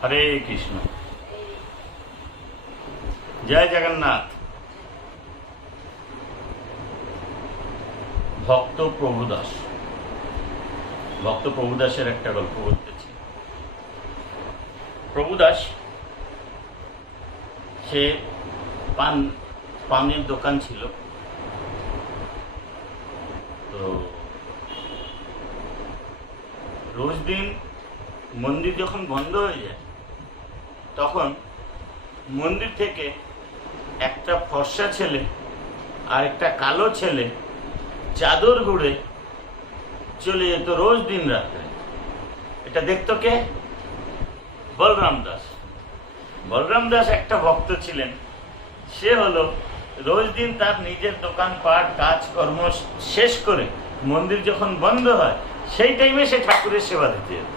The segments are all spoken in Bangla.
হরে কৃষ্ণ। জয় জগন্নাথ। ভক্ত প্রভুদাস, ভক্ত প্রভুদাসের একটা গল্প বলতেছি। প্রভুদাস সে পানের দোকান ছিল। তো রোজ দিন মন্দির যখন বন্ধ হয়ে যায় তখন মন্দির থেকে একটা ফর্সা ছেলে আর একটা কালো ছেলে চাদর ঘুরে চলে যেত রোজ দিন রাত্রে। এটা দেখতো কে? বলরাম দাস। বলরাম দাস একটা ভক্ত ছিলেন। সে হলো রোজ দিন তার নিজের দোকানপাট কাজকর্ম শেষ করে মন্দির যখন বন্ধ হয় সেই টাইমে সে ঠাকুরের সেবা দিতে যেত।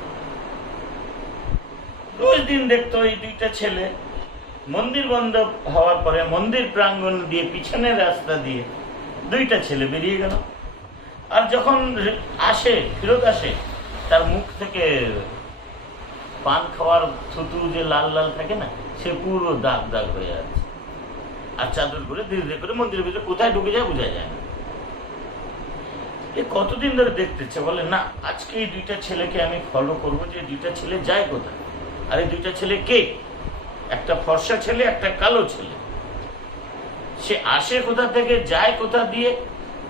রোজ দিন দেখতো এই দুইটা ছেলে মন্দির বন্ধ হওয়ার পরে মন্দির প্রাঙ্গণ দিয়ে পিছনের রাস্তা দিয়ে দুইটা ছেলে বেরিয়ে গেল। আর যখন ফেরত আসে তার মুখ থেকে পান খাওয়ার থুতু যে লাল লাল থাকে না, সে পুরো দাগ দাগ হয়ে আছে। আর চাদর করে ধীরে ধীরে করে মন্দিরের ভিতরে কোথায় ঢুকে যায় বোঝা যায় না। এ কতদিন ধরে দেখতেছে, বলে না আজকে এই দুইটা ছেলেকে আমি ফলো করবো, যে দুইটা ছেলে যায় কোথায়। আর এই দুইটা ছেলে কে? একটা ফর্সা ছেলে, একটা কালো ছেলে। সে আসে কোথা থেকে, যায় কোথা দিয়ে,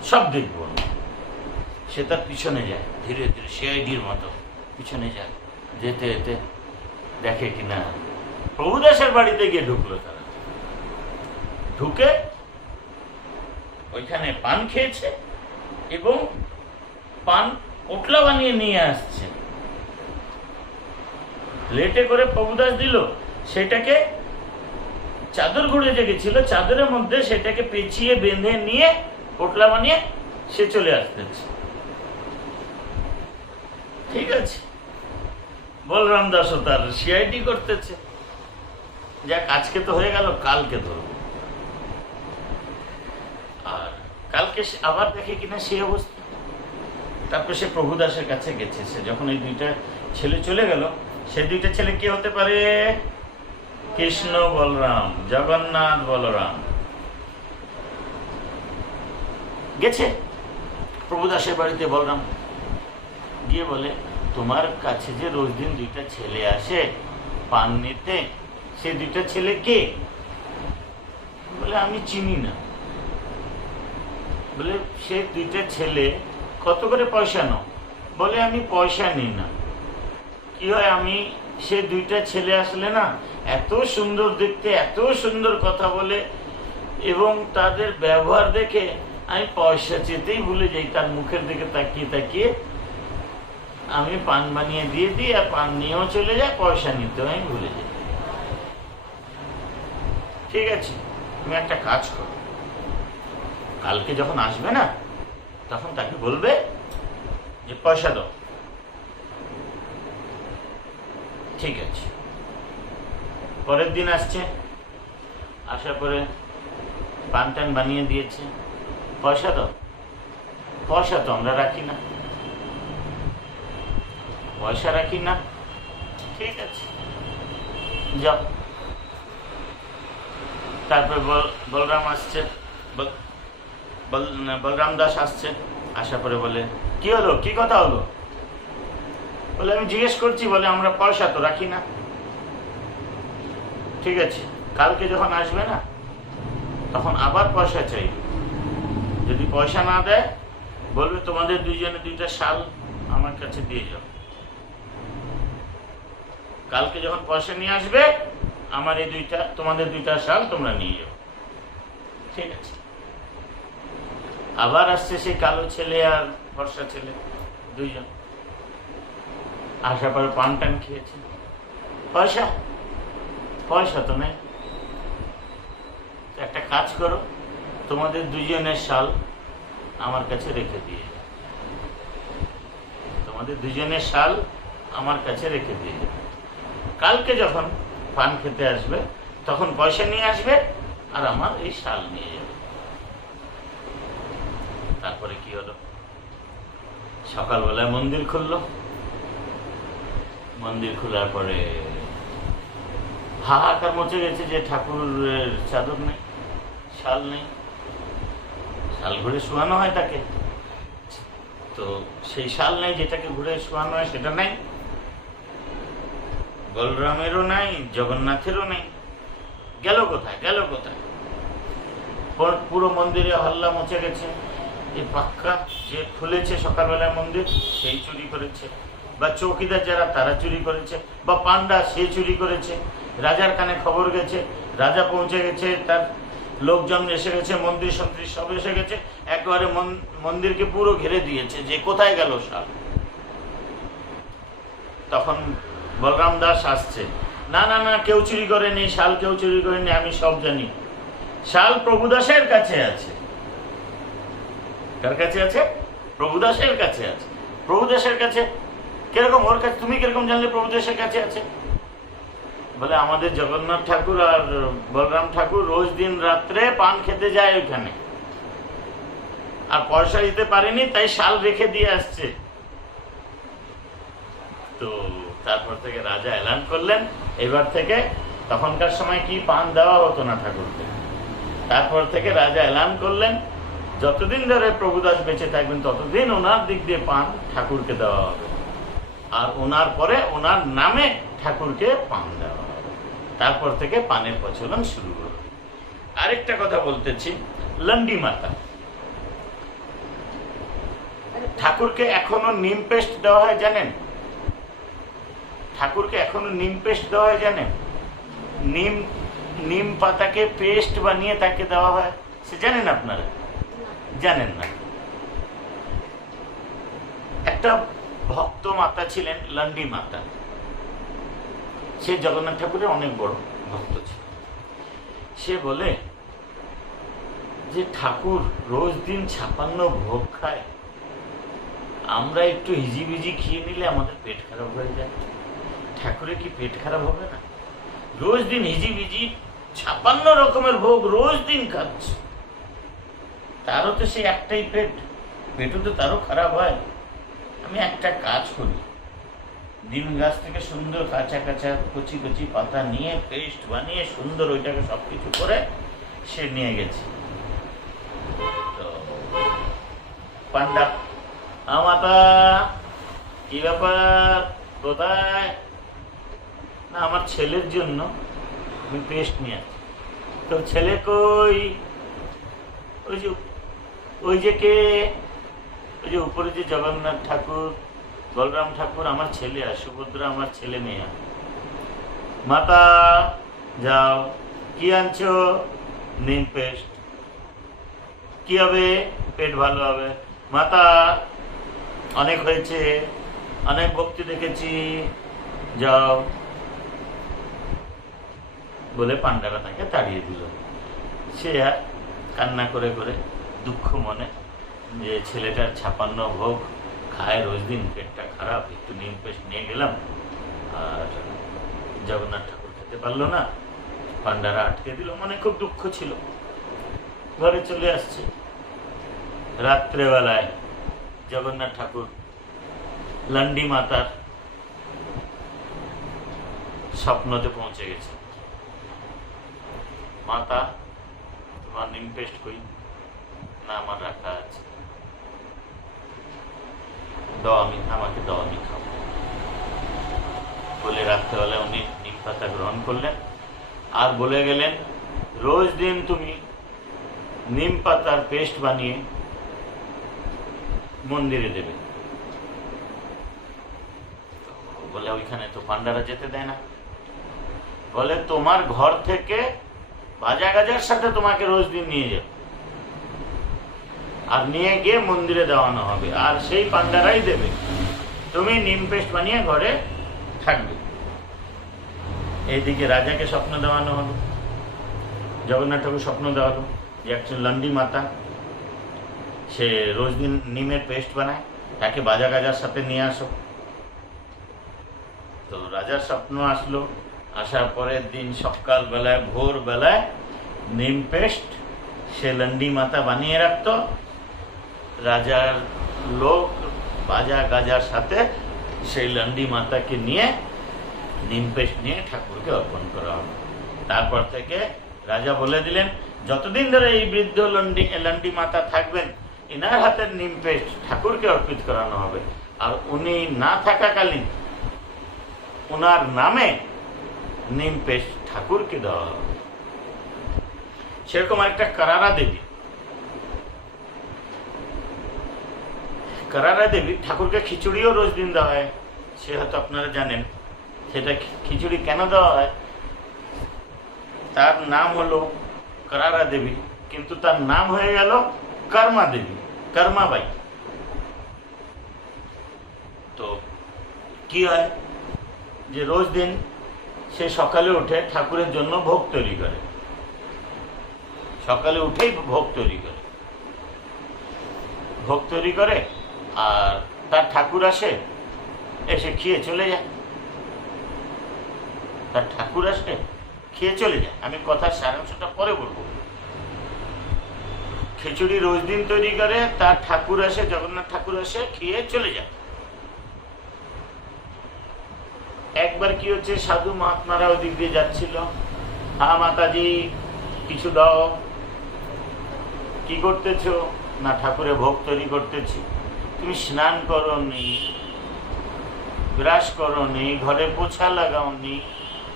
সব দেখবো। সে তার পিছনে যায় ধীরে ধীরে, সিআইডির মতো পিছনে যায়। যেতে যেতে দেখে কিনা প্রভুদাসের বাড়িতে গিয়ে ঢুকলো। তারা ঢুকে ওইখানে পান খেয়েছে এবং পান পোটলা বানিয়ে নিয়ে আসছে। লেটে করে প্রভুদাস দিল, সেটাকে চাদর ঘুরে যে গেছিল চাদরের মধ্যে সেটাকে পেঁচিয়ে বেঁধে নিয়ে পোটলা বানিয়ে সে চলে আসতেছে। ঠিক আছে, বলরাম দাসও তার সিআইডি করতেছে। যাক, আজকে তো হয়ে গেল, কালকে ধরব। আর কালকে আবার দেখে কিনা সে অবস্থা। তারপর সে প্রভুদাসের কাছে গেছে। সে যখন এই দুইটা ছেলে চলে গেল, সে দুইটা ছেলে কে হতে পারে? কৃষ্ণ বলরাম, জগন্নাথ বলরাম। গেছে প্রভুদাসের বাড়িতে বলরাম, গিয়ে বলে তোমার কাছে যে রোজ দিন দুইটা ছেলে আসে পান নিতে, সে দুইটা ছেলে কে? বলে আমি চিনি না। বলে সে দুইটা ছেলে কত করে পয়সা নাও? বলে আমি পয়সা নিই না। কি হয়, আমি সে দুইটা ছেলে আসলে না এত সুন্দর দেখতে, এত সুন্দর কথা বলে এবং তাদের ব্যবহার দেখে আমি পয়সা চেতেই ভুলে যাই। তার মুখের দিকে তাকিয়ে তাকিয়ে আমি পান বানিয়ে দিয়ে দিই, আর পান নিয়েও চলে যায়, পয়সা নিতেও আমি ভুলে যাই। ঠিক আছে, তুমি একটা কাজ করো, কালকে যখন আসবে না তখন তাকে বলবে যে পয়সা দাও। ঠিক আছে। পরের দিন আসছে, আসার পরে পান টান বানিয়ে দিয়েছে, পয়সা দাও। পয়সা তো আমরা রাখি না, পয়সা রাখি না। ঠিক আছে, যাও। তারপর বলরাম আসছে, বলরাম দাস আসছে। আসার পরে বলে কি হলো, কি কথা হলো? বলে আমি জিজ্ঞেস করছি, বলে আমরা পয়সা তো রাখি না। ঠিক আছে, কালকে যখন আসবে না তখন আবার পয়সা চাইবে। যদি পয়সা না দেয় বলবে তোমাদের দুইজনে দুইটা শাল আমার কাছে দিয়ে যাও। কালকে যখন পয়সা নিয়ে আসবে আমার এই দুইটা, তোমাদের দুইটা শাল তোমরা নিয়ে যাও। ঠিক আছে। আবার আসছে সেই কালো ছেলে আর ফর্সা ছেলে দুইজন। আসার পরে পান টান খেয়েছে, পয়সা পয়সা তো নেই। একটা কাজ করো, তোমাদের দুজনের শাল আমার কাছে রেখে দিয়ে যাও। তোমাদের দুজনের শাল আমার কাছে রেখে দিয়ে যাও। কালকে যখন পান খেতে আসবে তখন পয়সা নিয়ে আসবে আর আমার এই শাল নিয়ে যাবে। তারপরে কি হলো, সকালবেলায় মন্দির খুললো। মন্দির খোলার পরে হাহাকার মচে গেছে যে ঠাকুরের চাদর নেই, শাল নেই, শাল ঘুরে শোয়ানো হয় তাকে, তো সেই শাল নেই যেটাকে ঘুরে শোয়ানো হয় সেটা নেই, বলরামেরও নাই, জগন্নাথেরও নেই। গেল কোথায়, গেল কোথায়? পুরো মন্দিরে হল্লা মচে গেছে। এই পাক্কা যে খুলেছে সকালবেলায় মন্দির সেই চুরি করেছে, বা চৌকিদার যারা তারা চুরি করেছে, বা পান্ডা সে চুরি করেছে। রাজার কানে খবর গেছে, রাজা পৌঁছে গেছে, তার লোকজন এসে গেছে, মন্দির সন্ত্রী সব এসে গেছে, একেবারে মন্দিরকে পুরো ঘিরে দিয়েছে যে কোথায় গেল শাল। তখন বলরাম দাস আসছে, না না না, কেউ চুরি করেনি, শাল কেউ চুরি করেনি, আমি সব জানি। শাল প্রভুদাসের কাছে আছে। কার কাছে আছে? প্রভুদাসের কাছে আছে। প্রভুদাসের কাছে কিরকম? ওর কাছে তুমি কিরকম জানলে প্রভুদাসের কাছে আছে? বলে আমাদের জগন্নাথ ঠাকুর আর বলরাম ঠাকুর রোজ দিন রাত্রে পান খেতে যায় ওইখানে, আর পয়সা দিতে পারেনি, তাই শাল রেখে দিয়ে আসছে। তো তারপর থেকে রাজা এলান করলেন, এবার থেকে, তখনকার সময় কি পান দেওয়া হতো না ঠাকুরকে, তারপর থেকে রাজা এলান করলেন যতদিন ধরে প্রভুদাস বেঁচে থাকবেন ততদিন ওনার দিক দিয়ে পান ঠাকুরকে দেওয়া হবে, আর ওনার পরে ওনার নামে ঠাকুরকে পান দেওয়া হবে। তারপর থেকে পানের প্রচলন শুরু হল। আরেকটা কথা বলতেছি, লন্ডি মাতা ঠাকুরকে এখনো নিম পেস্ট দেওয়া হয় জানেন? ঠাকুরকে এখনো নিম পেস্ট দেওয়া হয় জানেন? নিম পাতাকে পেস্ট বানিয়ে তাকে দেওয়া হয়, সে জানেন আপনারা? জানেন না। একটা ভক্ত মাতা ছিলেন লন্ডি মাতা, সে জগন্নাথ ঠাকুরের অনেক বড় ভক্ত ছিল। সে বলে যে ঠাকুর রোজ দিন 56 ভোগ খায়, আমরা একটু হিজিবিজি খেয়ে নিলে আমাদের পেট খারাপ হয়ে যায়, ঠাকুরের কি পেট খারাপ হবে না? রোজ দিন হিজিবিজি 56 রকমের ভোগ রোজ দিন খাচ্ছে, তারও তো সে একটাই পেটও তো তারও খারাপ হয়। আমি একটা কাজ করি, নিম গাছ থেকে সুন্দর কাঁচা কাঁচা কচি কচি পাতা নিয়ে পেস্ট বানিয়ে সুন্দর ওইটাকে সবকিছু করে সে নিয়ে গেছে। তো পান্ডা, মাতা কি ব্যাপার, কোথায়? না আমার ছেলের জন্য আমি পেস্ট নিয়ে আসছি। তো ছেলে কই? ওই যে কে? ওই যে উপরে যে জগন্নাথ ঠাকুর, বলরাম ঠাকুর আমার ছেলে, আর সুভদ্রা আমার ছেলে মেয়ে। মাতা যাও, কি আনছো? নিম পেস্ট। কি হবে? পেট ভালো হবে। মাতা অনেক হয়েছে, অনেক ভক্তি দেখেছি, যাও। বলে পান্ডারা তাকে তাড়িয়ে দিল। সে আর কান্না করে করে দুঃখ মনে যে ছেলেটার 56 ভোগ খায় রোজ দিন, পেটটা খারাপ, একটু নিম পেস্ট নিয়ে গেলাম, আর জগন্নাথ ঠাকুর খেতে পারলো না, পান্ডারা আটকে দিল, মনে খুব দুঃখ ছিল। ঘরে চলে আসছে। রাত্রেবেলায় জগন্নাথ ঠাকুর লন্ডি মাতার স্বপ্নতে পৌঁছে গেছে। মাতা তোমার নিম পেস্ট কই? না আমার রাখা আছে, দাও, আমাকে দাও, আমি খাবো। বলে রাত্রেবেলা উনি নিম পাতা গ্রহণ করলেন, আর বলে গেলেন রোজ দিন তুমি নিম পাতার পেস্ট বানিয়ে মন্দিরে দেবে। বলে ওইখানে তো পান্ডারা যেতে দেয় না। বলে তোমার ঘর থেকে বাজা গাজার সাথে তোমাকে রোজ দিন নিয়ে যাবে, আর নিয়ে গিয়ে মন্দিরে দেওয়ানো হবে, আর সেই পান্ডারাই দেবে, তুমি নিম পেস্ট বানিয়ে ঘরে থাকবে। এইদিকে রাজাকে স্বপ্ন দেওয়ানো হলো, জগন্নাথ ঠাকুর স্বপ্ন দেওয়ালো যে একজন লন্ডি মাতা, সে রোজ দিন নিমের পেস্ট বানায়, তাকে বাজা গাজার সাথে নিয়ে আসো। তো রাজার স্বপ্ন আসলো, আসার পরের দিন সকালবেলায় ভোরবেলায় নিম পেস্ট সে লন্ডি মাতা বানিয়ে রাখত। রাজার লোক বাজা গাজার সাথে সেই লন্ডি মাতাকে নিয়ে নিম পেস্ট নিয়ে ঠাকুরকে অর্পণ করা হবে। তারপর থেকে রাজা বলে দিলেন, যতদিন ধরে এই বৃদ্ধ লন্ডি মাতা থাকবেন, ইনার হাতের নিম পেস্ট ঠাকুরকে অর্পিত করানো হবে। আর উনি না থাকাকালীন ওনার নামে নিম পেস্ট ঠাকুরকে দেওয়া হবে। সেরকম একটা কারারা দেবী, কারারা দেবী ঠাকুরকে খিচুড়িও রোজ দিন দেওয়া হয়, সে হয়তো আপনারা জানেন। সেটা খিচুড়ি কেন দেওয়া হয়, তার নাম হলো কারারা দেবী, কিন্তু তার নাম হয়ে গেল কর্মা দেবী, কর্মাবাই। তো কি হয় যে রোজ দিন সে সকালে উঠে ঠাকুরের জন্য ভোগ তৈরি করে, সকালে উঠেই ভোগ তৈরি করে, ভোগ তৈরি করে, আর তার ঠাকুর আসে, এসে খেয়ে চলে যায়। তার ঠাকুর আসে, খেয়ে চলে যায়। আমি কথার সারাংশটা পরে বলবো। খিচুড়ি রোজ দিন তৈরি করে, তার ঠাকুর আসে, জগন্নাথ ঠাকুর আসে, খেয়ে চলে যায়। একবার কি হচ্ছে, সাধু মহাত্মারা ওদিক দিয়ে যাচ্ছিল, হ্যাঁ মাতাজি কিছু দাও। কি করতেছ? না ঠাকুরের ভোগ তৈরি করতেছি। তুমি স্নান করোনি, ব্রাশ করোনি, ঘরে পোছা লাগাওনি,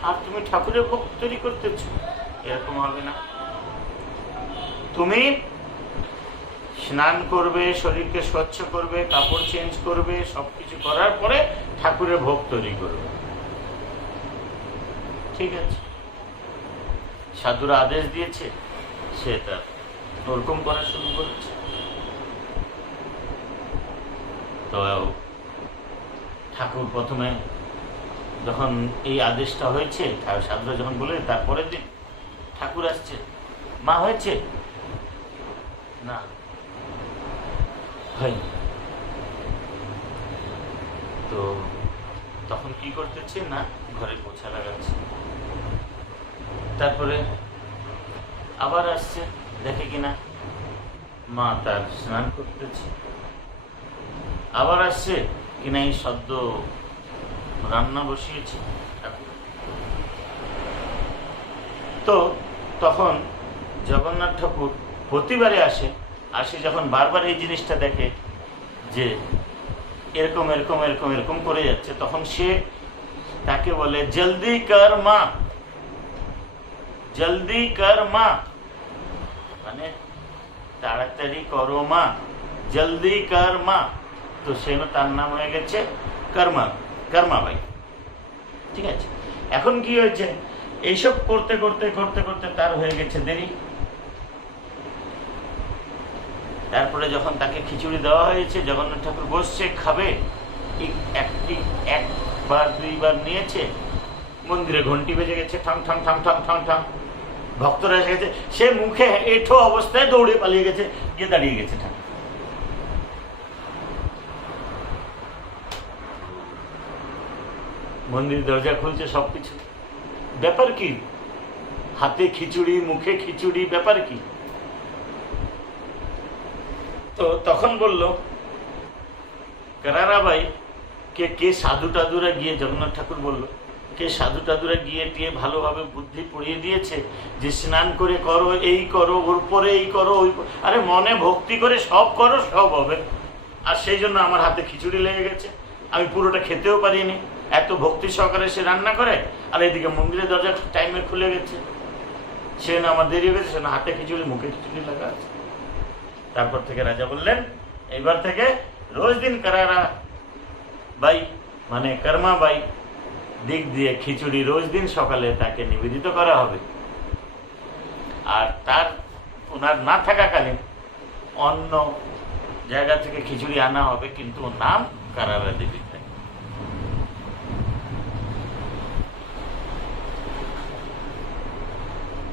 আর তুমি ঠাকুরের ভোগ তৈরি করতেছ? এরকম হবে না। তুমি স্নান করবে, শরীরকে স্বচ্ছ করবে, কাপড় চেঞ্জ করবে, সবকিছু করার পরে ঠাকুরের ভোগ তৈরি করবে। ঠিক আছে, সাধুরা আদেশ দিয়েছে, সে তার ওরকম করা শুরু করেছে। তো ঠাকুর প্রথমে যখন এই আদেশটা হয়েছে, সাধুরা যখন বলে, তারপরের দিন ঠাকুর আসছে, মা হয়েছে না, হয়নি। তো তখন কি করতেছে না, ঘরে পোছা লাগাচ্ছে। তারপরে আবার আসছে, দেখে কিনা মা তার স্নান করতেছে। আবার আসছে কিনা এই সদ্য রান্না বসিয়েছে ঠাকুর। তো তখন জগন্নাথ ঠাকুর প্রতিবারে আসে, যখন বারবার এই জিনিসটা দেখে যে এরকম এরকম এরকম এরকম করে যাচ্ছে, তখন সে তাকে বলে, জলদি কর মা, জলদি কর মা, মানে তাড়াতাড়ি করো মা, জলদি কর মা। তো সে তার নাম হয়ে গেছে কর্মাবাই। ঠিক আছে, এখন কি হয়েছে, এইসব করতে করতে করতে করতে তার হয়ে গেছে দেরি। তারপরে যখন তাকে খিচুড়ি দেওয়া হয়েছে, জগন্নাথ ঠাকুর বসছে খাবে, একবার দুইবার নিয়েছে, মন্দিরে ঘন্টি বেজে গেছে, ঠং ঠং ঠং ঠং ঠং ঠং, ভক্তরা এসে গেছে, সে মুখে এঁঠো অবস্থায় দৌড়ে পালিয়ে গেছে, গিয়ে দাঁড়িয়ে গেছে ঠাকুর। মন্দির দরজা খুলছে, সবকিছু, ব্যাপার কি? হাতে খিচুড়ি, মুখে খিচুড়ি, ব্যাপার কি? তো তখন বলল কারারাবাই কে সাধু টাধুরা গিয়ে, জগন্নাথ ঠাকুর বলল, কে সাধু টাধুরা গিয়ে টিয়ে ভালোভাবে বুদ্ধি পড়িয়ে দিয়েছে যে স্নান করে করো, এই করো, ওর পরে এই করো, ওই, আরে মনে ভক্তি করে সব করো, সব হবে। আর সেই জন্য আমার হাতে খিচুড়ি লেগে গেছে, আমি পুরোটা খেতেও পারিনি। এত ভক্তি সহকারে সে রান্না করে, আর এদিকে মন্দিরের দরজা টাইমে খুলে গেছে, সে না আমার দেরি হয়ে গেছে, সে না হাতে খিচুড়ি, মুখে খিচুড়ি লাগা আছে। তারপর থেকে রাজা বললেন, এইবার থেকে রোজ দিন কারারা বাই মানে কর্মাবাই দিক দিয়ে খিচুড়ি রোজ দিন সকালে তাকে নিবেদিত করা হবে। আর তার ওনার না থাকাকালীন অন্য জায়গা থেকে খিচুড়ি আনা হবে, কিন্তু নাম কারারা দেবী।